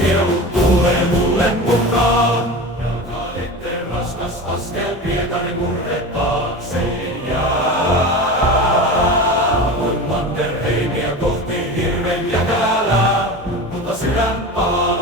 sielu tulee mulle mukaan. Jalkaitte raskas askel Pietarin murre taakse jää. Kuin Mannerheimia kohti hirven jäkälää, mutta sydän palaa.